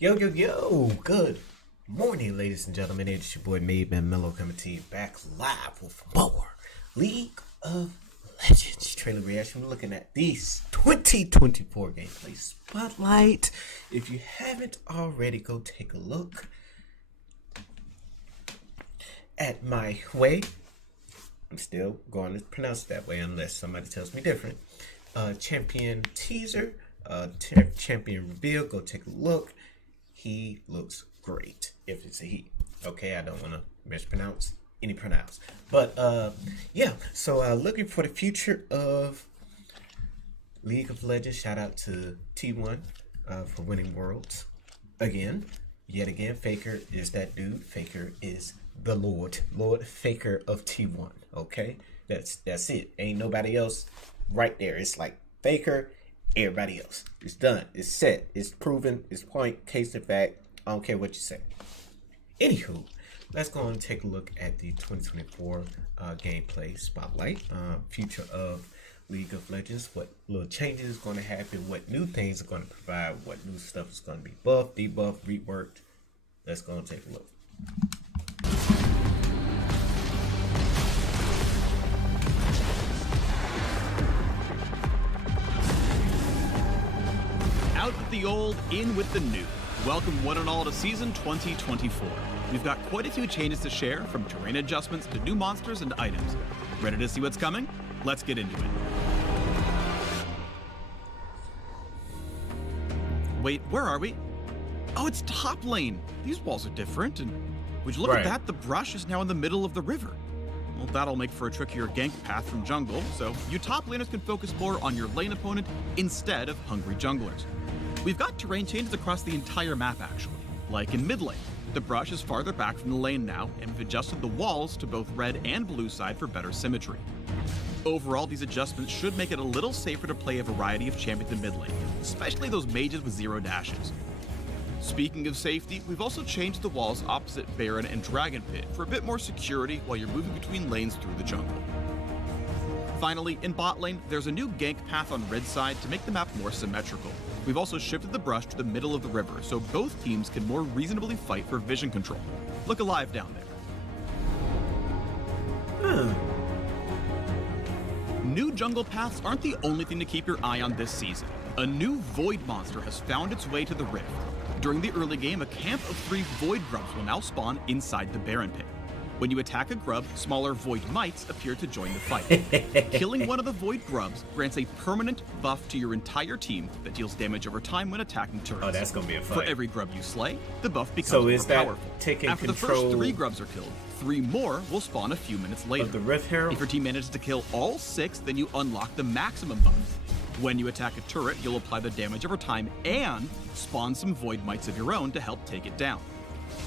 Yo, yo, yo, good morning, ladies and gentlemen. It's your boy MadeMenMelo coming to you back live with more League of Legends trailer reaction. We're looking at these 2024 gameplay spotlight. If you haven't already, go take a look at my way. I'm still going to pronounce it that way unless somebody tells me different. Champion teaser, champion reveal. Go take a look. He looks great. If it's a he, okay. I don't want to mispronounce any pronounce, but yeah. So looking for the future of League of Legends. Shout out to T1 for winning worlds again. Yet again, Faker is that dude. Faker is the Lord Faker of T1. Okay, that's it. Ain't nobody else right there. It's like Faker, everybody else. It's done. It's set. It's proven. It's point. Case in fact. I don't care what you say. Anywho, let's go and take a look at the 2024 gameplay spotlight. Future of League of Legends. What little changes is going to happen. What new things are going to provide. What new stuff is going to be buffed, debuffed, reworked. Let's go and take a look. Out with the old, in with the new. Welcome one and all to season 2024. We've got quite a few changes to share, from terrain adjustments to new monsters and items. Ready to see what's coming? Let's get into it. Wait, where are we? Oh, it's top lane. These walls are different, and would you look at that? The brush is now in the middle of the river. Well, that'll make for a trickier gank path from jungle, so you top laners can focus more on your lane opponent instead of hungry junglers. We've got terrain changes across the entire map actually, like in mid lane. The brush is farther back from the lane now, and we've adjusted the walls to both red and blue side for better symmetry. Overall, these adjustments should make it a little safer to play a variety of champions in mid lane, especially those mages with zero dashes. Speaking of safety, we've also changed the walls opposite Baron and Dragon Pit for a bit more security while you're moving between lanes through the jungle. Finally, in bot lane, there's a new gank path on red side to make the map more symmetrical. We've also shifted the brush to the middle of the river so both teams can more reasonably fight for vision control. Look alive down there. New jungle paths aren't the only thing to keep your eye on this season. A new Void monster has found its way to the Rift. During the early game, a camp of 3 Void grubs will now spawn inside the Baron Pit. When you attack a grub, smaller Void mites appear to join the fight. Killing one of the Void grubs grants a permanent buff to your entire team that deals damage over time when attacking turrets. Oh, that's gonna be a fight. For every grub you slay, the buff becomes so more is that powerful. taking After control the first 3 grubs are killed, 3 more will spawn a few minutes later. of the Rift Herald? If your team manages to kill all 6, then you unlock the maximum buff. When you attack a turret, you'll apply the damage over time and spawn some Void mites of your own to help take it down.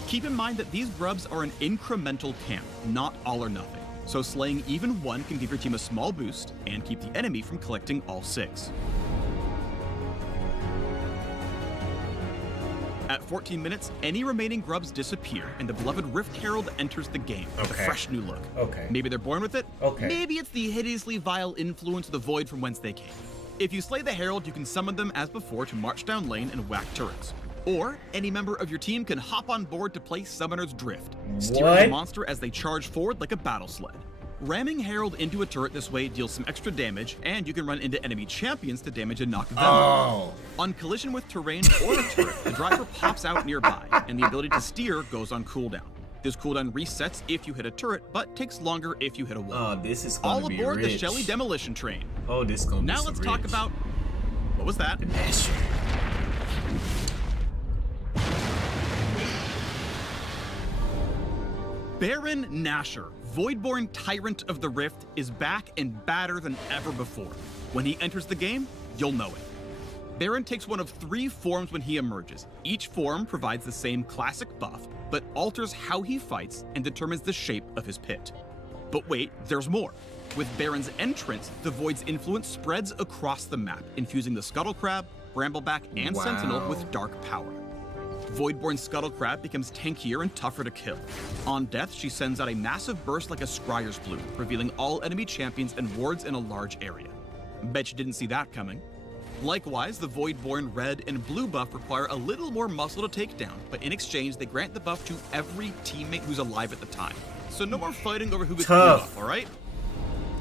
Keep in mind that these grubs are an incremental camp, not all or nothing, so slaying even one can give your team a small boost and keep the enemy from collecting all 6. At 14 minutes, any remaining grubs disappear, and the beloved Rift Herald enters the game with a fresh new look. Maybe they're born with it, maybe it's the hideously vile influence of the Void from whence they came. If you slay the Herald, you can summon them as before to march down lane and whack turrets. Or, any member of your team can hop on board to play Summoner's Drift, steering the monster as they charge forward like a battle sled. Ramming Herald into a turret this way deals some extra damage, and you can run into enemy champions to damage and knock them out. On collision with terrain or a turret, the driver pops out nearby, and the ability to steer goes on cooldown. This cooldown resets if you hit a turret, but takes longer if you hit a wall. This is gonna be all aboard rich. the Shelly Demolition Train. Oh, this is gonna be Now let's talk about... What was that? Baron Nashor, Voidborn Tyrant of the Rift, is back and badder than ever before. When he enters the game, you'll know it. Baron takes one of 3 forms when he emerges. Each form provides the same classic buff, but alters how he fights and determines the shape of his pit. But wait, there's more. With Baron's entrance, the Void's influence spreads across the map, infusing the Scuttle Crab, Brambleback, and Sentinel with dark power. Voidborn Scuttlecrab becomes tankier and tougher to kill. On death, she sends out a massive burst like a Scryer's Bloom, revealing all enemy champions and wards in a large area. Bet you didn't see that coming. Likewise, the Voidborn red and blue buff require a little more muscle to take down, but in exchange, they grant the buff to every teammate who's alive at the time. So no more fighting over who gets blue buff, alright?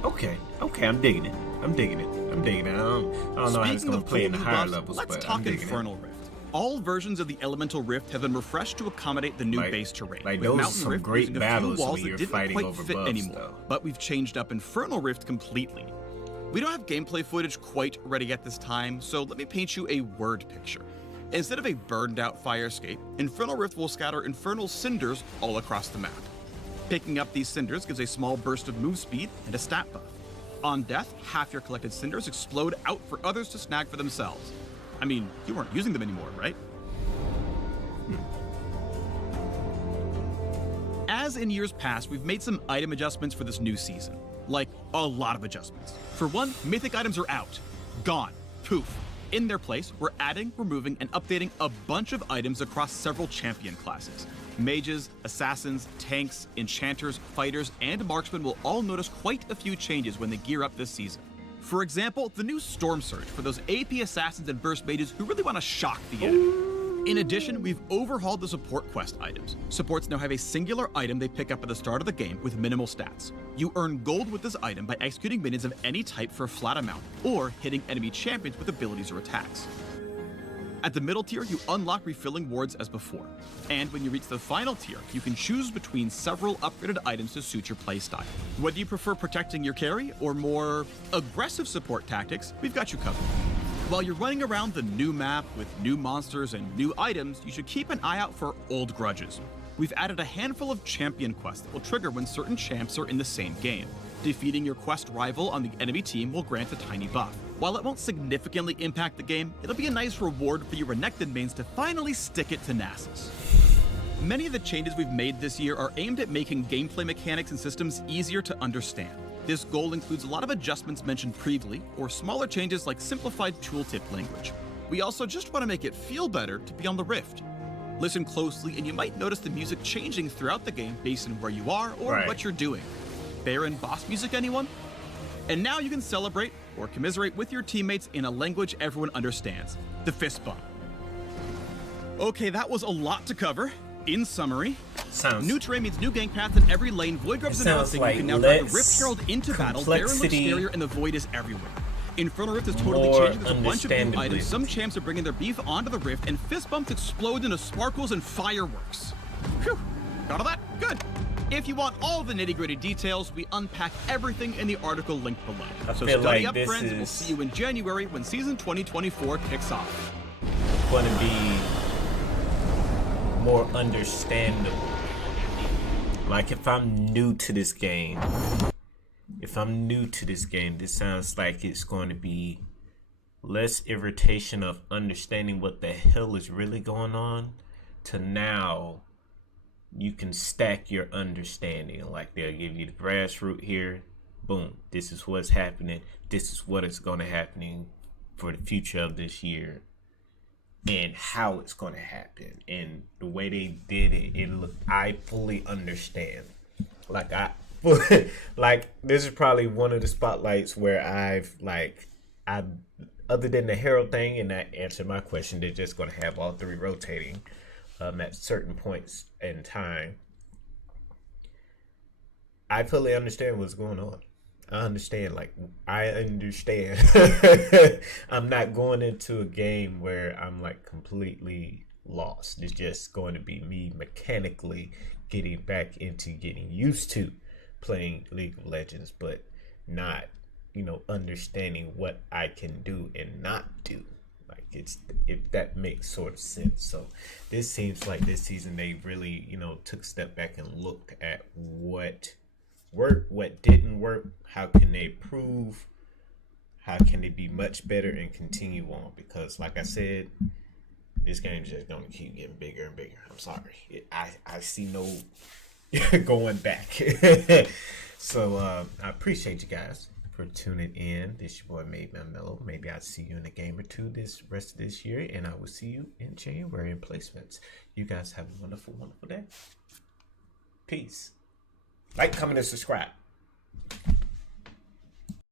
Okay, I'm digging it. I don't know how it's going to play in the higher levels, let's but talk Infernal Rift. All versions of the Elemental Rift have been refreshed to accommodate the new base terrain. Like with those Mountain some Rift great using a battles few walls when you're that didn't fighting quite over fit buffs, anymore. though. But we've changed up Infernal Rift completely. We don't have gameplay footage quite ready at this time, so let me paint you a word picture. Instead of a burned out fire escape, Infernal Rift will scatter infernal cinders all across the map. Picking up these cinders gives a small burst of move speed and a stat buff. On death, half your collected cinders explode out for others to snag for themselves. I mean, you weren't using them anymore, right? As in years past, we've made some item adjustments for this new season. Like, a lot of adjustments. For one, mythic items are out. Gone. Poof. In their place, we're adding, removing, and updating a bunch of items across several champion classes. Mages, assassins, tanks, enchanters, fighters, and marksmen will all notice quite a few changes when they gear up this season. For example, the new Storm Surge for those AP assassins and burst mages who really want to shock the enemy. In addition, we've overhauled the support quest items. Supports now have a singular item they pick up at the start of the game with minimal stats. You earn gold with this item by executing minions of any type for a flat amount, or hitting enemy champions with abilities or attacks. At the middle tier, you unlock refilling wards as before. And when you reach the final tier, you can choose between several upgraded items to suit your playstyle. Whether you prefer protecting your carry or more aggressive support tactics, we've got you covered. While you're running around the new map with new monsters and new items, you should keep an eye out for old grudges. We've added a handful of champion quests that will trigger when certain champs are in the same game. Defeating your quest rival on the enemy team will grant a tiny buff. While it won't significantly impact the game, it'll be a nice reward for your Renekton mains to finally stick it to Nasus. Many of the changes we've made this year are aimed at making gameplay mechanics and systems easier to understand. This goal includes a lot of adjustments mentioned previously, or smaller changes like simplified tooltip language. We also just want to make it feel better to be on the Rift. Listen closely and you might notice the music changing throughout the game based on where you are or what you're doing. Baron boss music, anyone? And now you can celebrate or commiserate with your teammates in a language everyone understands, the fist bump. Okay, that was a lot to cover. In summary, new terrain means new gank paths in every lane, Void Grubs announcing you can now drive the Rift Herald into battle, Baron looks scarier, and the Void is everywhere. Infernal Rift is totally changing, there's a bunch of new items, some champs are bringing their beef onto the Rift, and fist bumps explode into sparkles and fireworks. Phew, got all that? Good. If you want all the nitty-gritty details, we unpack everything in the article linked below. So study up, friends, and we'll see you in January when Season 2024 kicks off. Going to be more understandable. Like if I'm new to this game, this sounds like it's going to be less irritation of understanding what the hell is really going on to now you can stack your understanding. Like they'll give you the grassroots here, boom, this is what's happening, this is what is going to happen for the future of this year, and how it's going to happen, and the way they did it, I fully understand. Like like this is probably one of the spotlights where I've other than the Herald thing, and that answered my question, they're just going to have all three rotating at certain points in time. I fully understand what's going on. I understand. I'm not going into a game where I'm like completely lost. It's just going to be me mechanically getting back into getting used to playing League of Legends, but not, understanding what I can do and not do. Like if that makes sort of sense. So this seems like this season they really, took a step back and looked at what worked, what didn't work, how can they improve, how can they be much better and continue on, because like I said, this game's just gonna keep getting bigger and bigger. I'm sorry, I see no going back. So I appreciate you guys for tuning in. This your boy MadeMenMelo. Maybe I'll see you in a game or two this rest of this year, and I will see you in January in placements. You guys have a wonderful, wonderful day. Peace. Like, comment, and subscribe.